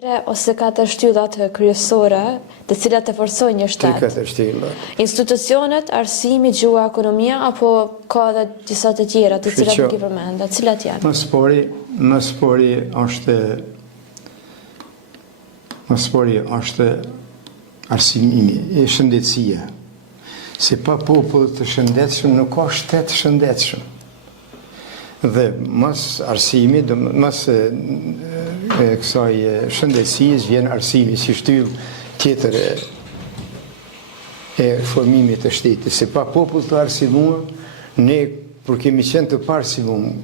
Ose 4 shtyllat kryesore, të cilat e forcojnë një shtet. 3-4 shtyllat. Institucionet, arsimi, gjuha, ekonomia, apo ka edhe disa të tjera, të cilat nuk i përmenda, cilat janë? Më spori është arsimimi, shëndetësia. Se pa popull të shëndetshëm nuk ka shtet shëndetshëm. Dhe mas arsimi, mas kësaj shëndetësisë vjen arsimi si shtyllë tjetër e formimit të shtetit. Se pa popull të arsimuar, ne kur kemi qenë të parsimuar,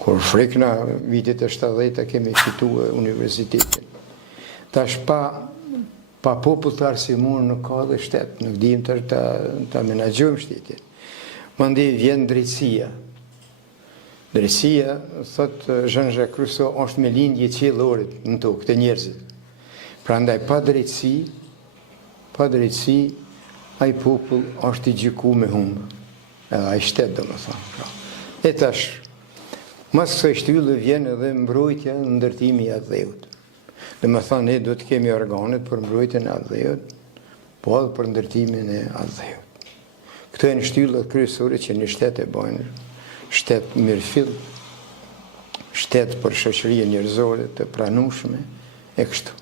kur frikna vitit e 70 kemi fituar universitetin. Tash pa popull të arsimuar nuk ka dhe shtet, nuk dim të menaxhojmë shtetin. Mandej vjen drejtësia. Drejtësia, thot Jean-Jacques Rousseau, është me lindje qiellorit në tokë të njerëzit. Prandaj pa drejtësi, ai popull është i gjykuar me humbë. Edhe ai shtet domethënë. E tash, mas kësaj shtylle vjen edhe mbrojtja, ndërtimi i atë-dheut. Domethënë ne do të kemi organet për mbrojtjen e atë-dheut, po edhe për ndërtimin e atë-dheut. Këto janë shtyllat kryesore që një shtet e bojnë. Shtet mirëfill, shtet për shoqëri njerëzore të pranueshme e kështu.